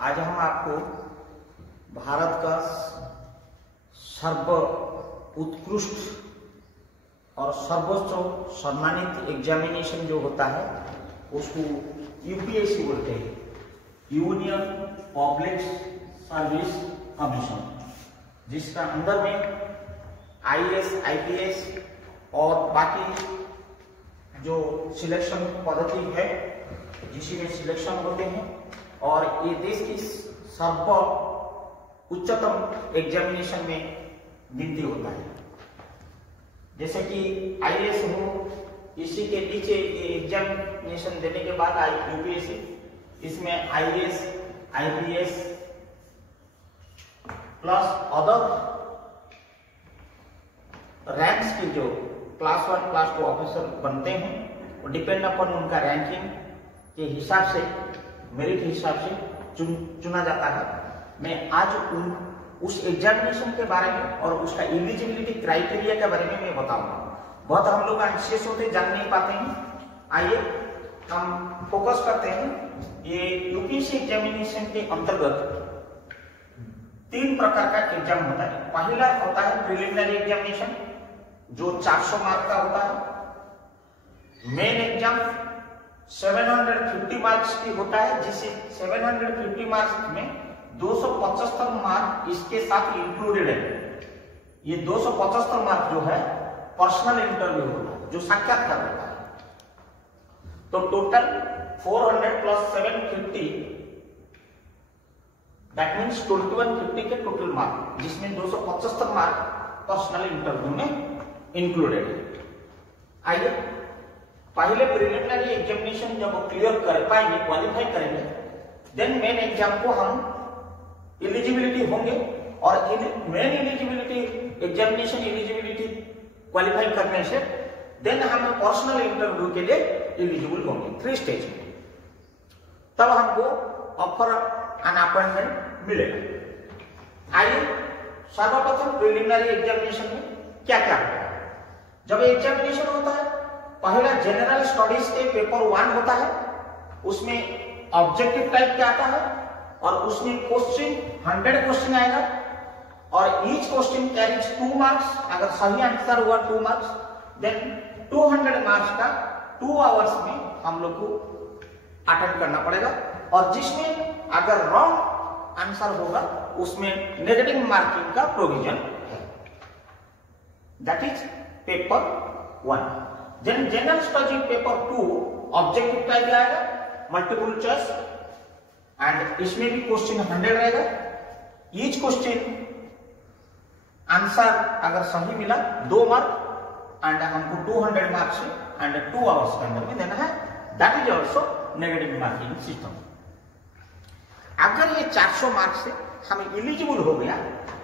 आज हम आपको भारत का सर्व उत्कृष्ट और सर्वोच्च सम्मानित एग्जामिनेशन जो होता है उसको यूपीएससी बोलते हैं, यूनियन पब्लिक सर्विस कमीशन, जिसका अंदर में आईएएस, आईपीएस और बाकी जो सिलेक्शन पद्धति है जिसमें सिलेक्शन होते हैं, और ये देश की सर्व उच्चतम एग्जामिनेशन में गिनती होता है। जैसे कि आईएएस हो, इसी के नीचे एग्जामिनेशन देने के बाद यूपीएससी, इसमें IAS, IPS plus other ranks के जो क्लास 1, क्लास 2 ऑफिसर बनते हैं, वो डिपेंड अपन उनका रैंकिंग के हिसाब से, मेरिट के हिसाब से चुना जाता है। मैं आज उस एग्जामिनेशन के बारे में और उसका एलिजिबिलिटी क्राइटेरिया के बारे में मैं बताऊंगा। बहुत हम लोग एंशियस होते, जान नहीं पाते हैं। आइए हम फोकस करते हैं। ये यूपीएससी एग्जामिनेशन के अंतर्गत 3 प्रकार का एग्जाम होता है। पहला होता है प्रिलिमिनरी एग्जामिनेशन जो 400 मार्क का होता है। मेन एग्जाम 750 मार्क्स की होता है, जिसे 750 मार्क्स में 275 मार्क इसके साथ इंक्लूडेड है। ये 275 मार्क जो है पर्सनल इंटरव्यू होता है, जो साक्षात्कार होता है। तो टोटल 400 प्लस 750, दैट मीन्स 2150 के टोटल मार्क, जिसमें 275 मार्क पर्सनल इंटरव्यू में इंक्लूडेड है। आइए पहले प्रिलिमिनरी एग्जामिनेशन जब क्लियर कर पाएंगे, क्वालिफाई करेंगे, देन मेन एग्जाम को हम एलिजिबिलिटी होंगे, और main eligibility examination eligibility qualify करने से देन हम पर्सनल इंटरव्यू के लिए एलिजिबल होंगे 3 स्टेज में। तब हमको ऑफर एन अपॉइंटमेंट मिलेगा। आइए सर्वप्रथम प्रिलिमिनरी एग्जामिनेशन में क्या क्या होता है। जब एग्जामिनेशन होता है, पहला जनरल स्टडीज के पेपर 1 होता है, उसमें ऑब्जेक्टिव टाइप क्या आता है, और उसमें क्वेश्चन 100 क्वेश्चन आएगा, और ईच क्वेश्चन कैरीज 2 मार्क्स। अगर सही आंसर हुआ 2 मार्क्स, देन 200 मार्क्स का 2 आवर्स में हम लोग को अटेंड करना पड़ेगा, और जिसमें अगर रॉन्ग आंसर होगा उसमें नेगेटिव मार्किंग का प्रोविजन है। That is paper 1। General study paper 2 objective type आएगा, मल्टीपल चॉइस, एंड इसमें भी क्वेश्चन 100 रहेगा। ईच क्वेश्चन आंसर अगर सही मिला 2 मार्क, एंड हमको 200 मार्क्स एंड 2 आवर्स के अंदर में देना है। That is also negative marking system. अगर ये 400 मार्क्स से हम एलिजिबल हो गया,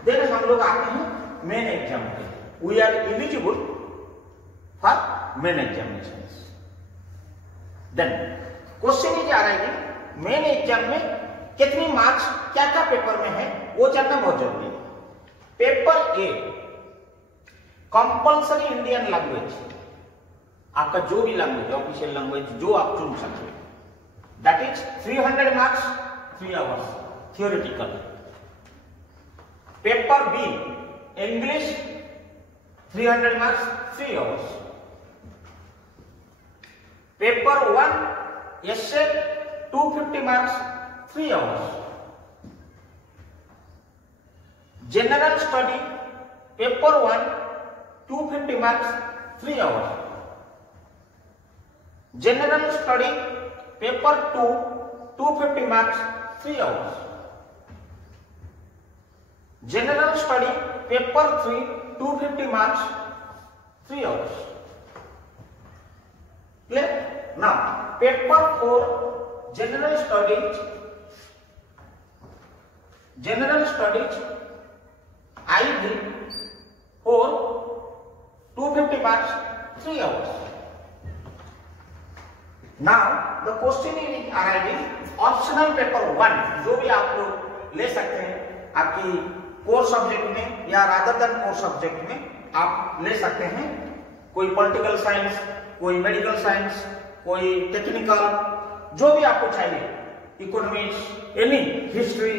देन हम लोग आते हैं मेन एग्जाम पे। We are eligible for main examination. Then question is आ रहा है कि मेन एग्जाम में कितनी मार्क्स क्या क्या पेपर में है, वो जानना बहुत जरूरी है। Paper A compulsory Indian language, आपका जो भी लैंग्वेज, ऑफिशियल लैंग्वेज जो आप चुन सकते हैं, that is 300 marks 3 hours theoretical. Paper B English 300 marks 3 hours. Paper 1 essay 250 marks 3 hours. General study paper 1 250 marks 3 hours. General study paper 2 250 marks 3 hours. General study paper 3 250 marks 3 hours. Clear? Now paper 4 general studies IB 4 250 marks 3 hours. Now the question is arising optional paper 1, जो भी आप लोग ले सकते हैं आपकी core subject में या रादर देन कोर सब्जेक्ट में आप ले सकते हैं। कोई पॉलिटिकल साइंस, कोई मेडिकल साइंस, कोई टेक्निकल, जो भी आपको चाहिए इकोनॉमिक्स, एनी हिस्ट्री,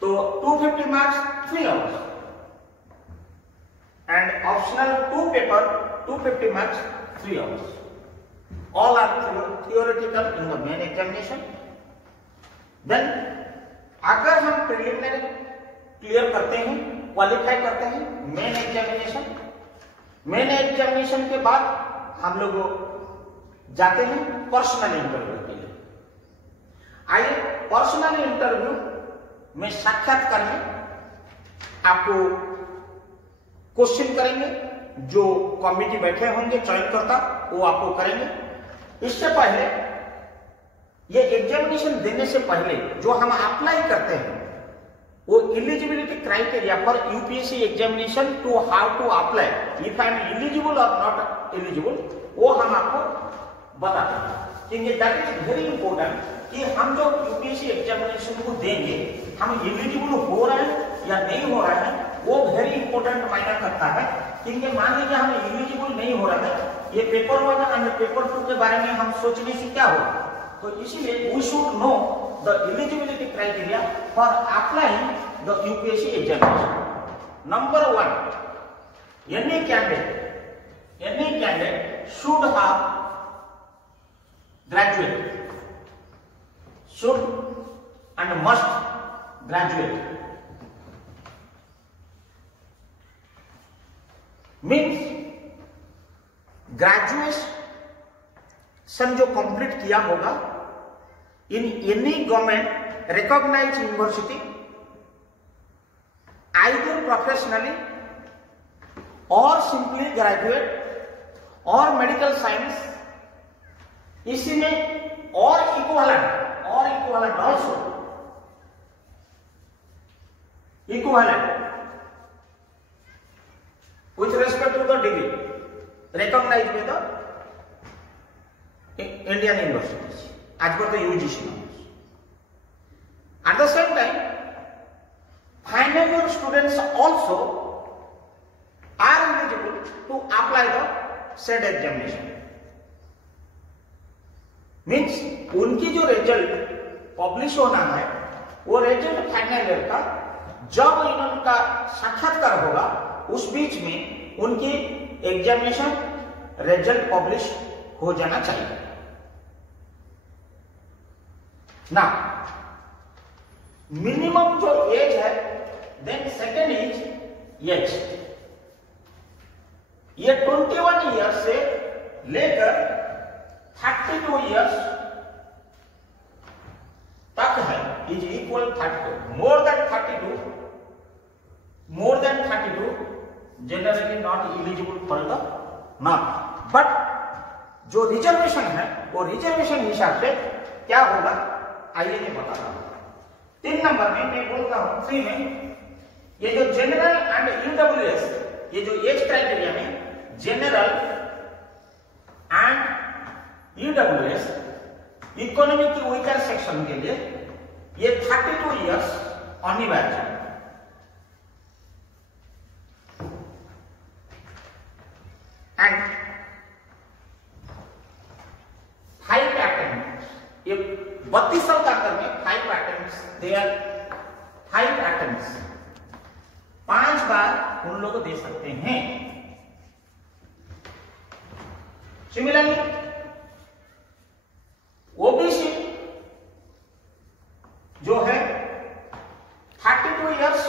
तो 250 marks 3 hours and optional 2 paper 250 marks 3 hours. All are theoretical in the main examination. Then अगर हम प्रिलिमिनरी क्लियर करते हैं, क्वालिफाई करते हैं मेन एग्जामिनेशन, मेन एग्जामिनेशन के बाद हम लोग जाते हैं पर्सनल इंटरव्यू के लिए. आइए पर्सनल इंटरव्यू में साक्षात्कार में आपको क्वेश्चन करेंगे, जो कमिटी बैठे होंगे चयनकर्ता वो आपको करेंगे. इससे पहले ये एग्जामिनेशन देने से पहले जो हम अप्लाई करते हैं वो eligibility criteria for UPSC examination to how to apply, if I am eligible or not eligible, वो हम आपको बताते हैं. क्योंकि दैट इज वेरी इंपॉर्टेंट कि हम जो यूपीएससी एग्जामिनेशन को देंगे हम एलिजिबल हो रहे हैं या नहीं हो रहे हैं, वो वेरी इंपॉर्टेंट मायना करता है. क्योंकि मान लीजिए हम एलिजिबल नहीं हो रहे हैं, ये पेपर 1 और पेपर 2 के बारे में हम सोचने से क्या होगा, तो इसीलिए we should know the eligibility criteria for applying the UPSC examination. Number 1, any candidate should have graduate, should and must graduate. Means graduation जो कंप्लीट किया होगा in any government recognised university, either professionally or simply graduate or medical science, इसी में or equivalent also equivalent with respect to the degree recognized by the Indian universities as per the UGC norms. At the same time, final year students also are eligible to apply the said examination. Means उनकी जो result publish होना है वो result final year का जब इनका साक्षात्कार होगा उस बीच में उनकी एग्जामिनेशन रिजल्ट पब्लिश हो जाना चाहिए. ना मिनिमम जो एज है, देन सेकेंड एज ये 21 ईयर्स से लेकर 32 ईयर्स तक है, is equal 32. More than 32 generally not eligible for the not. But जो रिजर्वेशन है वो रिजर्वेशन हिसाब से क्या होगा आइए मैं बता रहा हूं. 3 नंबर में मैं बोलता हूं 3 में ये जो जनरल एंड ईडब्ल्यूएस, ये जो एज क्राइटेरिया में जनरल एंड ईडब्ल्यूएस इकोनॉमी की वीकर सेक्शन के लिए ये 32 ईयर्स अनिवार्य है. एंड 5 अटेम्प्ट, ये 32 साल के अंदर में 5 अटेम्प्ट्स, दे आर 5 अटेम्प्ट्स, 5 बार उन लोग दे सकते हैं. सिमिलरली ओबीसी जो है 32 years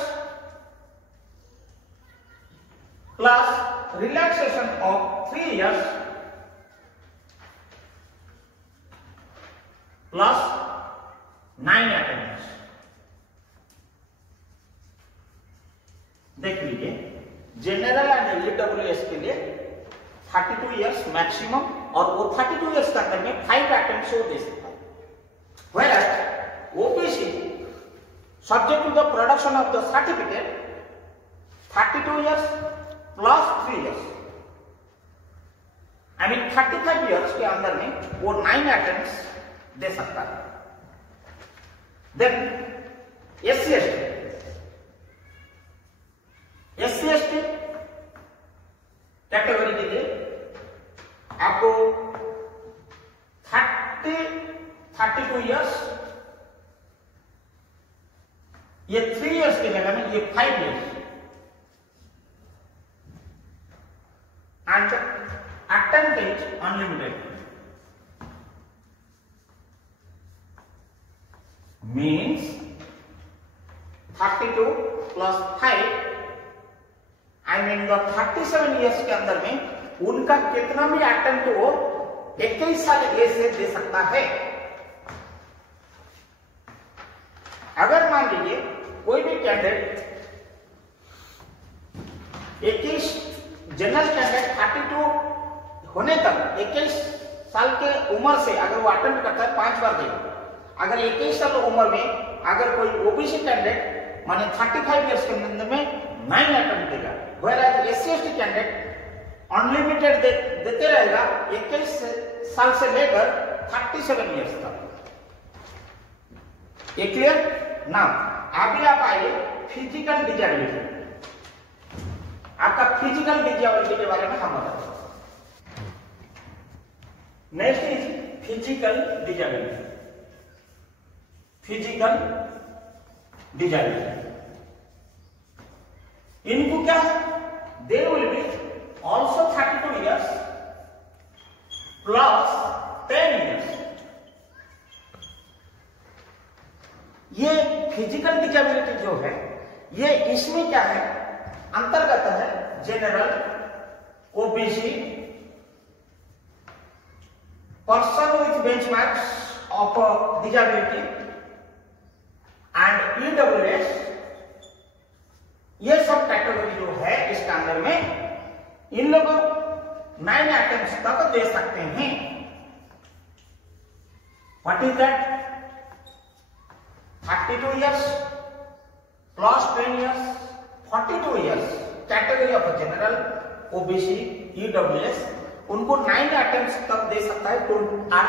plus relaxation of 3 years plus 9 attempts. देख लीजिए जनरल एंड ईडब्ल्यूएस के लिए 32 इयर्स मैक्सिमम, और वो 32 इयर्स के अंदर में 5 अटेम्प्ट्स वो दे सकता है. Whereas OBC subject to the production of the certificate 32 years plus 3 years, I mean 35 years के अंदर में वो 9 अटेम्प्ट्स दे सकता है. देन एससी एसटी कैटेगरी के लिए आपको 32 इयर्स ये 5 years and attendance unlimited means 32 plus 5 I mean the 37 years के अंदर में उनका कितना भी अटेम्प्ट वो 21 साल एज से दे सकता है। अगर मान लीजिए कोई भी कैंडिडेट 21 जनरल कैंडिडेट 32 होने तक 21 साल के उम्र से अगर वो अटेम्प्ट करता है 5 बार देगा। अगर 21 साल उम्र में अगर कोई ओबीसी कैंडिडेट माने 35 इयर्स के अंदर में 9 अटेम्प्ट देगा, whereas SC/ST कैंडिडेट अनलिमिटेड देते रहेगा 21 साल से लेकर 37 इयर्स तक। ये क्लियर? नाउ अभी आप आइए फिजिकल डिजेबिलिटी। आपका फिजिकल डिजेबिलिटी के बारे में हम बताते हैं। Next is physical disability. Physical disability इनको क्या है? They will be also 32 years plus 10 years. ये फिजिकल डिजेबिलिटी जो है ये इसमें क्या है? अंतर्गत है general, OBC, person with benchmarks of disability and EWS. ये सब कैटेगरी जो है इसके अंदर में इन लोगों 9 अटेम्प्ट्स तक दे सकते हैं। What is that? 32 years plus 10 years 42 years category of general, OBC, EWS उनको 9 अटेम्प्ट्स तक दे सकता है at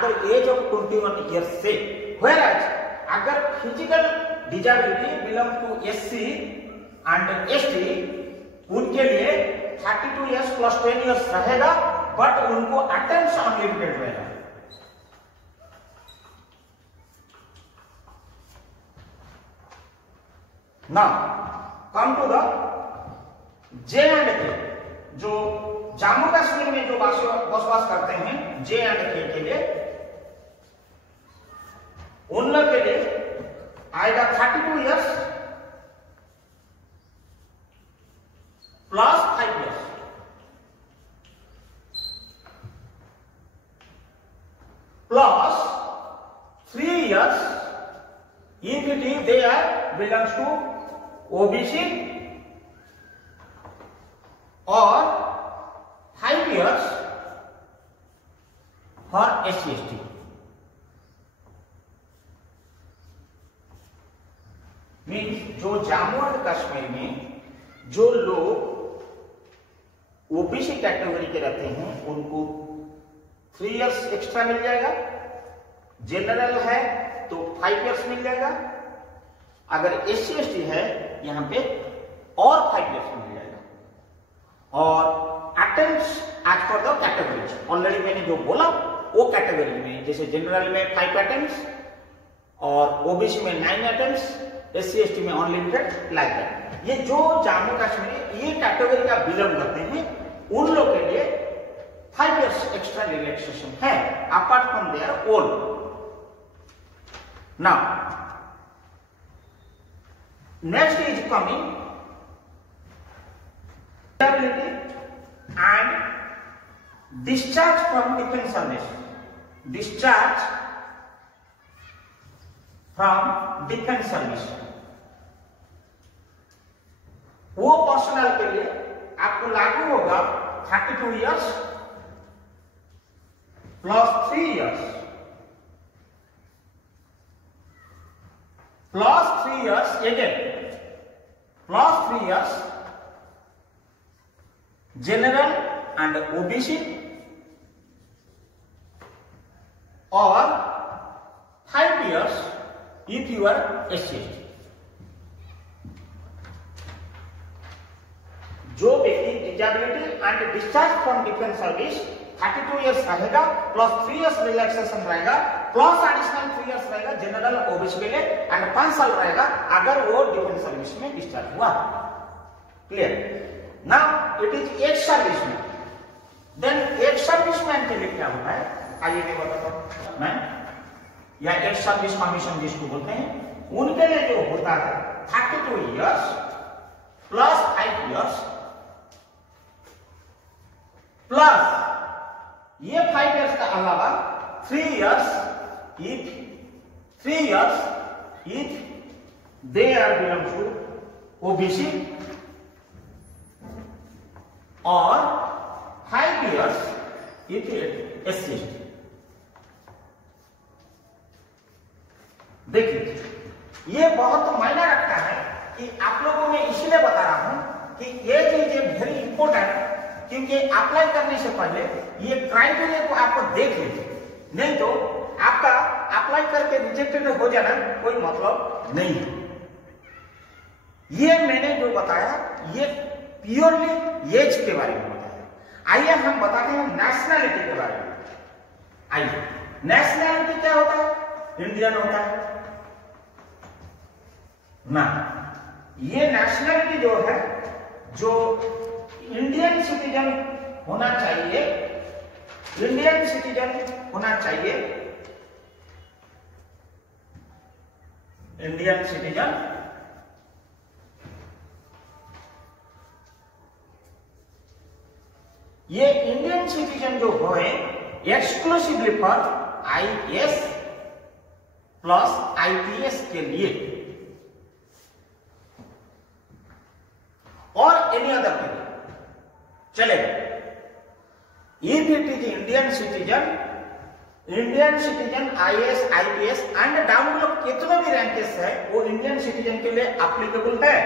the age of 21 years से। Whereas अगर physical disability belong to SC and ST उनके लिए 32 इयर्स प्लस 10 इयर्स रहेगा, बट उनको अटेम्प्ट्स अनलिमिटेड रहेगा। Now come to the J&K, जो जम्मू कश्मीर में जो बसवास करते हैं J&K के लिए, उन लोग के लिए आएगा 32 years plus 5 years plus 3 years if it is they are belongs to OBC or 5 years for SC/ST। Means जो जम्मू एंड कश्मीर में जो लोग ओबीसी कैटेगरी के रहते हैं उनको 3 इयर्स एक्स्ट्रा मिल जाएगा। जनरल है तो 5 इयर्स मिल जाएगा। अगर SC/ST है यहां पे और 5 इयर्स मिल जाएगा। और attempts as per the categories already मैंने जो बोला वो कैटेगरी में, जैसे जनरल में 5 अटेम्प्ट्स और ओबीसी में 9 अटेम्प्ट्स, SC/ST में अनलिमिटेड लाइक दैट। ये जो जम्मू कश्मीर ये कैटेगरी का बिलोंग करते हैं उन लोग के लिए 5 इयर्स एक्स्ट्रा रिलैक्सेशन है apart from their own. Now, next is coming disability and discharge from defense service. Discharge from defense service. वो पर्सनल के लिए आपको लागू होगा 32 years plus 3 years plus 3 years again plus 3 years general and OBC or 5 years if you are SC/ST। जो व्यक्ति disability and discharge from defence service 32 years रहेगा plus 3 years relaxation रहेगा प्लस एडिशनल 3 इयर्स रहेगा जनरल ओबीसी के लिए and 5 साल रहेगा अगर वो डिफेंस सर्विस में डिस्चार्ज हुआ। Clear? Now it is ex serviceman. Then ex serviceman के लिए क्या होता है आइए मैं बताता हूं। मैं या एक्स सर्विस कमीशन जिसको बोलते हैं उनके लिए जो होता है 32 इयर्स प्लस 5 इयर्स प्लस ये 5 इयर्स का अलावा 3 years if they are belong to OBC or 5 years if SC। देखिए ये बहुत मायने रखता है कि आप लोगों में इसलिए बता रहा हूं कि ये चीज वेरी इंपॉर्टेंट, क्योंकि अप्लाई करने से पहले ये क्राइटेरिया को आपको देख लीजिए, नहीं तो आपका अप्लाई करके रिजेक्टेड हो जाना कोई मतलब नहीं है। ये मैंने जो बताया ये प्योरली एज के बारे में बताया। आइए हम बताते हैं नेशनैलिटी के बारे में। आइए नेशनैलिटी क्या होता है? इंडियन होता है ना। ये नेशनैलिटी जो है जो इंडियन सिटीजन होना चाहिए, इंडियन सिटीजन होना चाहिए, इंडियन सिटीजन ये इंडियन सिटीजन जो हो exclusively for IAS plus IPS के लिए और एनी अदर के लिए चलेगा। If it is Indian citizen IAS IPS and down लोग कितने भी रैंकेस है वो इंडियन सिटीजन के लिए एप्लीकेबल है।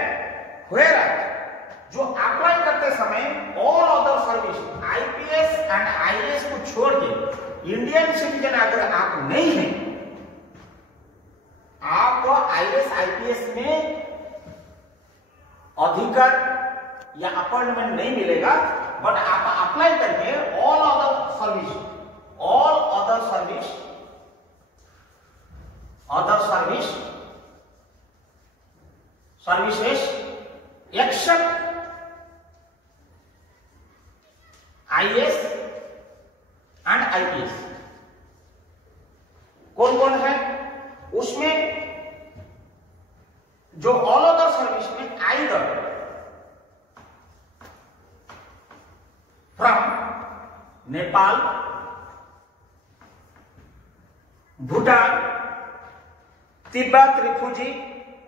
जो अप्लाई करते समय all other service IPS and IAS को छोड़ के इंडियन सिटीजन अगर आप नहीं हैं, आपको आईएएस आईपीएस में अधिकार या अपॉइंटमेंट नहीं मिलेगा, बट आप अप्लाई करके all other services except IAS and IPS कौन कौन है उसमें? जो ऑल अदर सर्विस में either from Nepal, Bhutan, Tibet refugee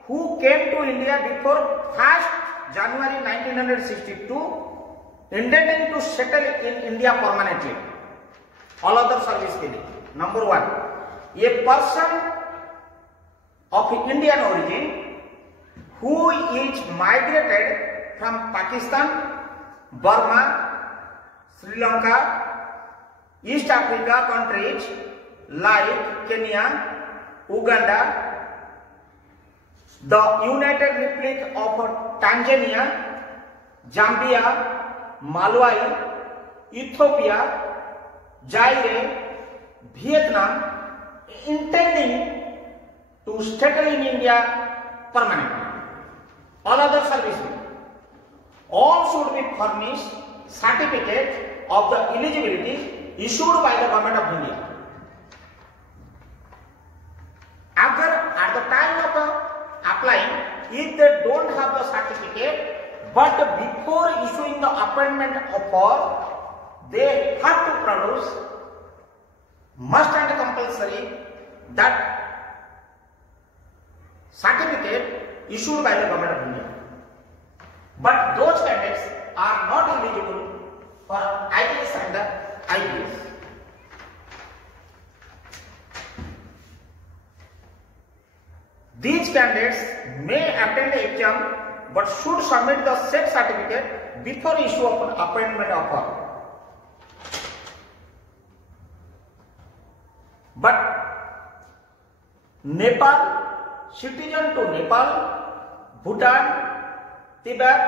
who came to India before 1st January 1962 intending to settle in India permanently, all other service के लिए। Number 1, a person of Indian origin who is migrated from Pakistan, Burma, Sri Lanka, East Africa countries like Kenya, Uganda, the United Republic of Tanzania, Zambia, Malawi, Ethiopia, Zaire, Vietnam, intending to settle in India permanently. All other services, all should be furnished certificate of the eligibility issued by the Government of India. Agar at the time of applying, if they don't have the certificate, but before issuing the appointment offer, they have to produce must and compulsory that certificate issued by the Government of India. But those candidates are not eligible for IAS and IPS. These candidates may attend the exam but should submit the said certificate before issue of an appointment offer. But Nepal, citizen to Nepal, Bhutan, Tibet,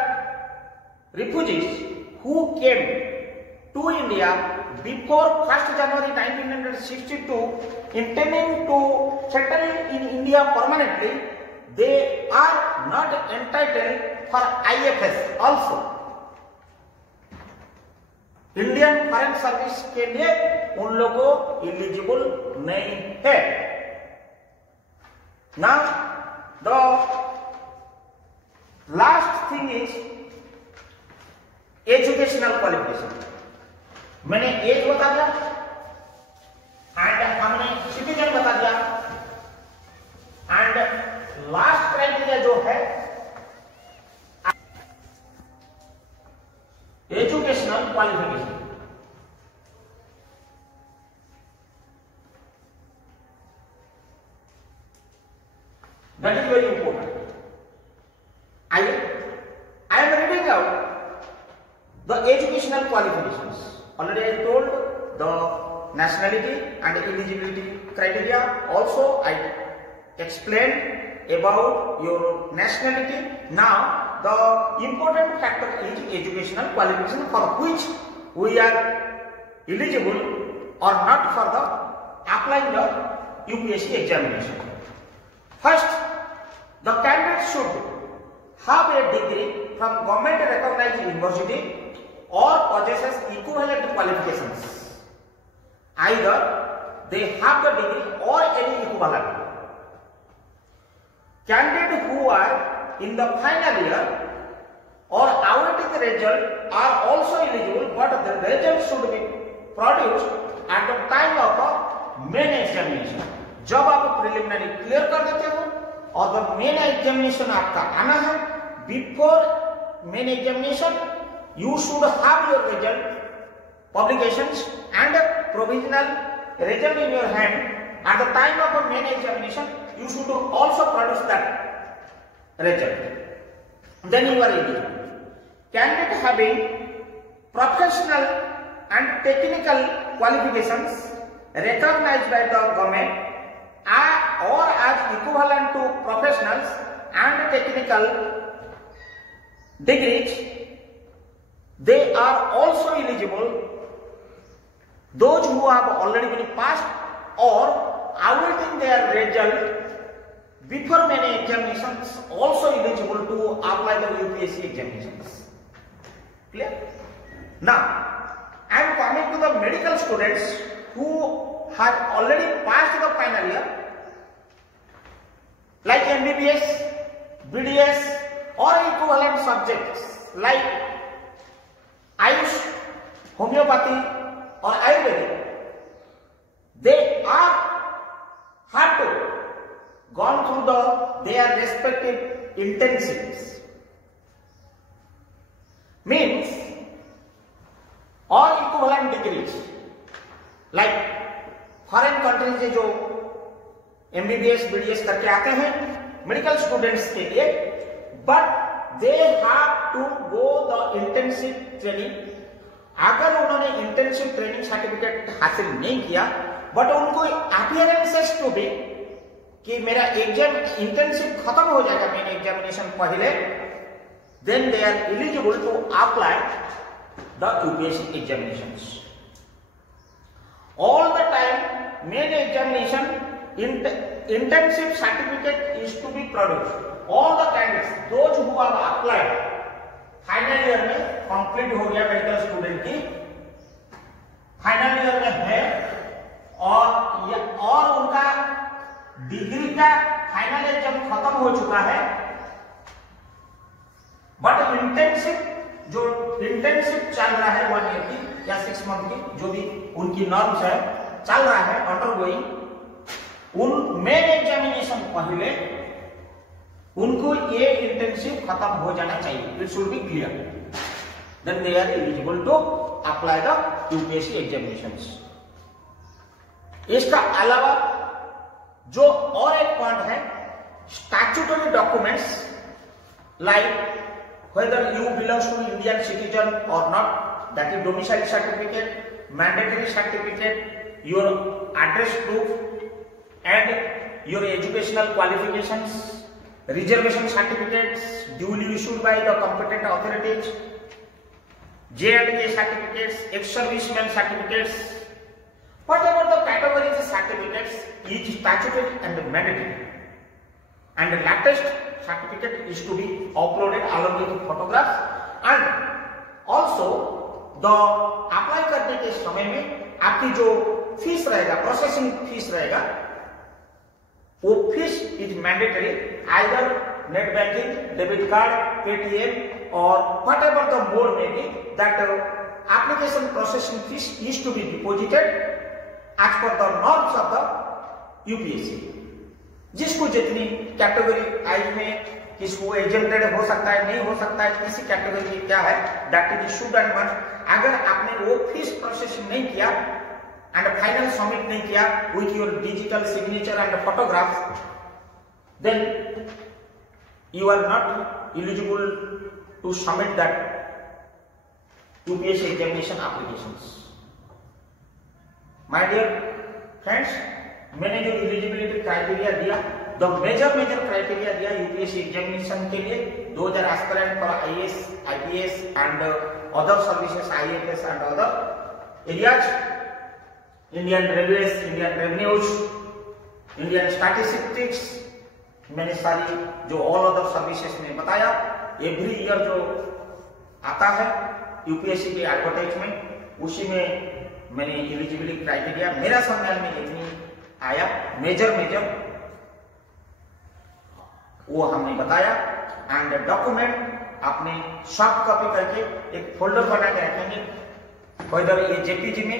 refugees who came to India before 1st January 1962 intending to settle in India permanently, they are not entitled for IFS also. Indian foreign service के लिए उन लोगों eligible नहीं है। Now the last thing is educational qualification. मैंने as बता दिया and हमने सिटीजन बता दिया एंड लास्ट क्राइटेरिया जो है educational qualification. That is very important. I am reading out the educational qualifications. Already I told the nationality and eligibility criteria. Also I explained about your nationality. Now the important factor is educational qualification for which we are eligible or not for the applying the UPSC examination. First, the candidate should have a degree from government recognized university or possesses equivalent qualifications. Either they have the degree or any equivalent. Candidates who are in the final year or awaiting the result are also eligible, but the result should be produced at the time of a main examination. जब आप preliminary clear कर देते हो और the main examination आपका आना है, before main examination you should have your result publications and provisional result in your hand at the time of a main examination. You should also produce that result, then you are eligible. Candidate having professional and technical qualifications recognized by the government or as equivalent to professionals and technical degrees, they are also eligible. Those who have already been passed or awaiting their result before many examinations also eligible to apply the UPSC examinations. Clear? Now, I am coming to the medical students who have already passed the final year, like MBBS, BDS or equivalent subjects like Ayush, homeopathy or Ayurvedic. They have to gone through their respective intensives. Means or equivalent degrees like foreign country से जो MBBS, BDS करके आते हैं medical students के लिए, but they have to go the intensive training. अगर उन्होंने intensive training certificate हासिल नहीं किया बट उनको अपीयरेंसेस टू बी कि मेरा एग्जाम इंटेंसिव खत्म हो जाएगा मेन एग्जामिनेशन पहले, then they are eligible to apply the UPSC examinations. All the time main examination intensive certificate is to be produced. All the candidates, those who have applied final year में complete हो गया, medical student की final year में है और उनका degree का final exam खत्म हो चुका है, बट इंटेंसिव चल रहा है 1 ईयर की या 6 मंथ की, जो भी उनकी नॉर्म्स है चल रहा है अंडरगोइंग, उन मेन एग्जामिनेशन पहले उनको ये इंटेंसिव खत्म हो जाना चाहिए. It should be clear, then they are eligible to apply the UPSC examinations. इसका अलावा जो और एक पॉइंट है, statutory documents like whether you belongs to Indian citizen or not, that is domicile certificate, mandatory certificate, your address proof and your educational qualifications, reservation certificates duly issued by the competent authorities, J&K certificates, ex-serviceman certificates, whatever the categories certificates is statutory and mandatory, and the latest certificate is to be uploaded along with photographs, and also the apply करने के समय में आपकी जो fees रहेगा, processing fees रहेगा, वो fees is mandatory, either net banking, debit card, Paytm और whatever the mode may be, that application processing fees is to be deposited as per the norms of the UPSC. जिसको जितनी category आई में, किसको exempted हो सकता है, नहीं हो सकता है, किसी कैटेगरी की क्या है, that is should and must. अगर आपने वो फीस प्रोसेसिंग नहीं किया एंड फाइनल सबमिट नहीं किया with your digital signature and photographs, then you are not eligible to submit that UPSC examination applications. My dear friends, मैंने जो एलिजिबिलिटी क्राइटेरिया दिया, द मेजर क्राइटेरिया दिया यूपीएससी एग्जामिनेशन के लिए, 2000 aspirant for IAS, IPS and other services, IFS and other areas, Indian railways, Indian revenues, Indian statistics, मैंने सारी जो all other services में बताया। एवरी ईयर जो आता है यूपीएससी के एडवर्टाइजमेंट, उसी में मैंने एलिजिबिलिटी क्राइटेरिया मेरा सम्मेलन में इतनी आया, मेजर वो हमने बताया। एंड डॉक्यूमेंट आपने सॉफ्ट कॉपी करके एक फोल्डर बना के रखेंगे, वेदर ये जेपीजी में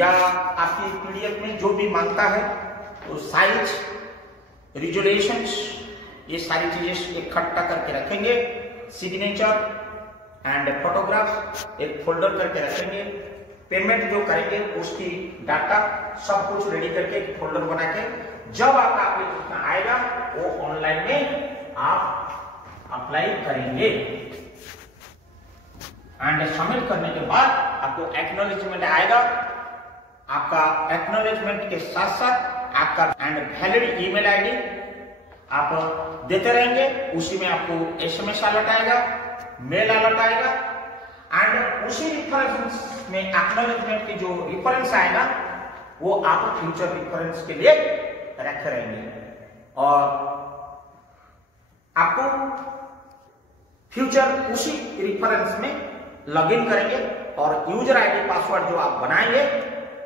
या आपकी पीडीएफ में, जो भी मांगता है, तो साइज, रिजोल्यूशंस, ये सारी चीजें इकट्ठा करके रखेंगे, सिग्नेचर एंड फोटोग्राफ एक फोल्डर करके रखेंगे, पेमेंट जो करेंगे उसकी डाटा सब कुछ रेडी करके एक फोल्डर बना के, जब आपका एप्लीकेशन आएगा वो ऑनलाइन में आप अप्लाई करेंगे एंड सबमिट करने के बाद आपको एक्नॉलेजमेंट आएगा। आपका एक्नॉलेजमेंट के साथ साथ आपका एंड वैलिड ईमेल आईडी आप देते रहेंगे, उसी में आपको एसएमएस अलर्ट आएगा, मेल अलर्ट आएगा, एंड उसी रिफरेंस में एक्नॉलेजमेंट की जो रिफरेंस आएगा वो आप फ्यूचर रिफरेंस के लिए रखे रहेंगे, और आपको फ्यूचर उसी रिफरेंस में लॉगिन करेंगे, और यूजर आईडी पासवर्ड जो आप बनाएंगे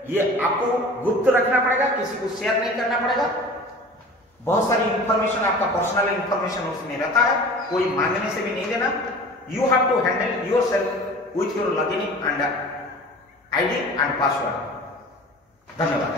ये आपको गुप्त रखना पड़ेगा, किसी को शेयर नहीं करना पड़ेगा। बहुत सारी इंफॉर्मेशन, आपका पर्सनल इंफॉर्मेशन उसमें रहता है, कोई मांगने से भी नहीं देना। You have to handle yourself with your login and ID and password. धन्यवाद।